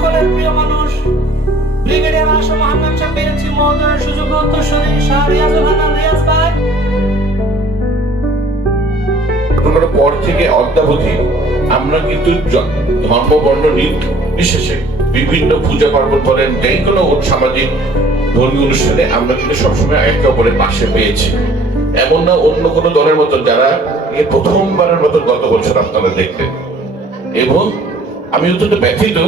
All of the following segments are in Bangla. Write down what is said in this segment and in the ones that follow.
সকলের প্রিয় মানুষ ব্রিগেডিয়ার আসম হান্নান সাহেব পেয়েছি মহোদয়ের সুযোগ্য উত্তরসূরি শাহ রিয়াজুল হান্নান রিয়াজ ভাই। পর থেকে অদ্যাবধি আমরা কিন্তু ধর্ম বর্ণ নির্বিশেষে বিভিন্ন পূজা পার্বণ বলেন যে কোনো সামাজিক ধর্মীয় অনুষ্ঠানে আমরা কিন্তু সবসময় একে অপরের পাশে পেয়েছি। এমন না অন্য কোনো দলের মতো যারা প্রথমবারের মতো গত বছর আপনারা দেখলেন। এবং আমি অত্যন্ত ব্যথিত,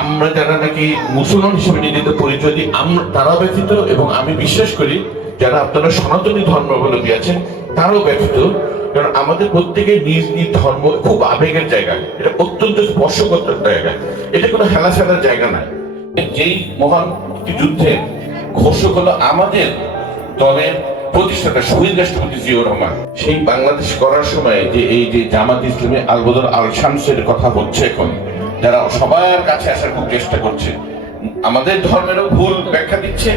আমরা যারা নাকি মুসলমান হিসেবে নিজেদের পরিচয় দিই তারা ব্যথিত, এবং আমি বিশ্বাস করি যারা আপনারা সনাতনী ধর্মাবলম্বী আছেন তারাও ব্যথিত। কারণ আমাদের প্রত্যেকের নিজ নিজ ধর্ম খুব আবেগের জায়গা, এটা অত্যন্ত স্পর্শকাতর জায়গা, এটা কোনো হেলাফেলার জায়গা না। যেই মহান যুদ্ধে ঘোষক হলো আমাদের দলের প্রতিষ্ঠাতা শহীদ রাষ্ট্রপতি জিয়াউর রহমান। সেই বাংলাদেশ করার সময় যে এই যে জামাত ইসলামী আলবদর আল শামসের কথা হচ্ছে এখন, যারা সবার কাছে আসার খুব চেষ্টা করছে, আমাদের ধর্মেরও ভুল ব্যাখ্যা দিচ্ছে,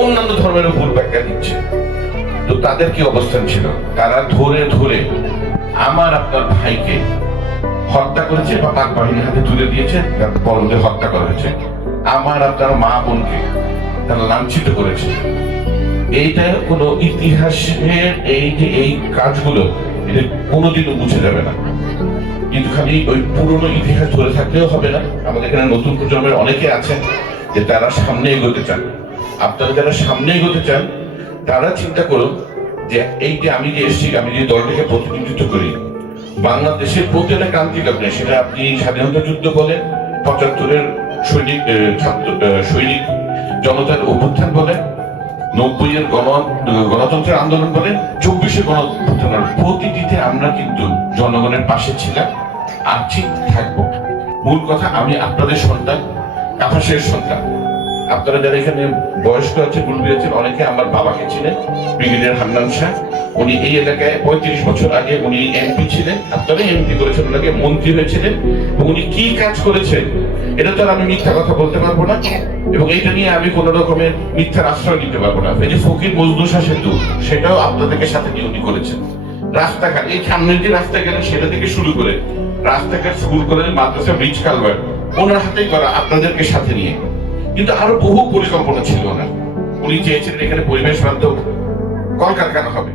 অন্যান্য ধর্মেরও ভুল ব্যাখ্যা দিচ্ছে। তো তাদের কি অবস্থান ছিল? তারা ধরে ধরে আমার আপনার ভাইকে হত্যা করেছে বা পাক বাহিনীর হাতে তুলে দিয়েছে, তার পরবর্তী হত্যা করা হয়েছে। আমার আপনার মা বোনকে তারা লাঞ্ছিত করেছে। এইটা কোনো ইতিহাসের এই কাজগুলো এটা কোনোদিনও মুছে যাবে না। কিন্তু খালি ওই পুরনো ইতিহাস ধরে থাকলেও হবে না। আমাদের এখানে নতুন প্রজন্মের অনেকে আছেন যে তারা সামনে এগোতে চান। আপনারা যারা সামনে এগোতে চান তারা চিন্তা করুন যে এই যে আমি যে এসেছি, আমি যে দলটাকে প্রতিনিধিত্ব করি, বাংলাদেশের প্রত্যেকটা ক্রান্তিক আপনি সেটা আপনি স্বাধীনতা যুদ্ধ বলেন, ৭৫-এর সৈনিক জনতার অভ্যুত্থান বলেন, ৯০-এর গণতন্ত্রের আন্দোলন বলেন, ২৪-এর গণঅভ্যুত্থান, প্রতিটিতে আমরা কিন্তু জনগণের পাশে ছিলাম, আছি, থাকবো। মূল কথা, আমি আপনাদের সন্তান, কাফাসের সন্তান। আপনারা যারা এখানে বয়স্ক আছেন, মুরব্বী আছেন, অনেকে আমার বাবাকে ছিলেন, ব্রিগেডিয়ার হান্নান শাহ। উনি এই এলাকায় ৩৫ বছর আগে উনি এমপি ছিলেন, আপনারা এমপি করেছেন, ওনাকে মন্ত্রী হয়েছিলেন। উনি কি কাজ করেছেন এটা তো আর আমি মিথ্যা কথা বলতে পারবো না, এবং এইটা নিয়ে আমি কোন রকমের মিথ্যার আশ্রয় নিতে পারবো না। এই যে ফকির মজদুসা সেতু, সেটাও আপনাদেরকে সাথে নিয়ে উনি করেছেন। রাস্তাঘাট, এই সামনের যে রাস্তা গেলেন সেটা থেকে শুরু করে রাস্তাঘাট, স্কুল কলেজ, মাদ্রাসা, ব্রিজ, কালভার্ট ওনার হাতেই করা, আপনাদেরকে সাথে নিয়ে। কিন্তু আরো বহু পরিকল্পনা ছিল না। উনি চেয়েছিলেন এখানে পরিবেশ বান্ধব কলকারখানা হবে।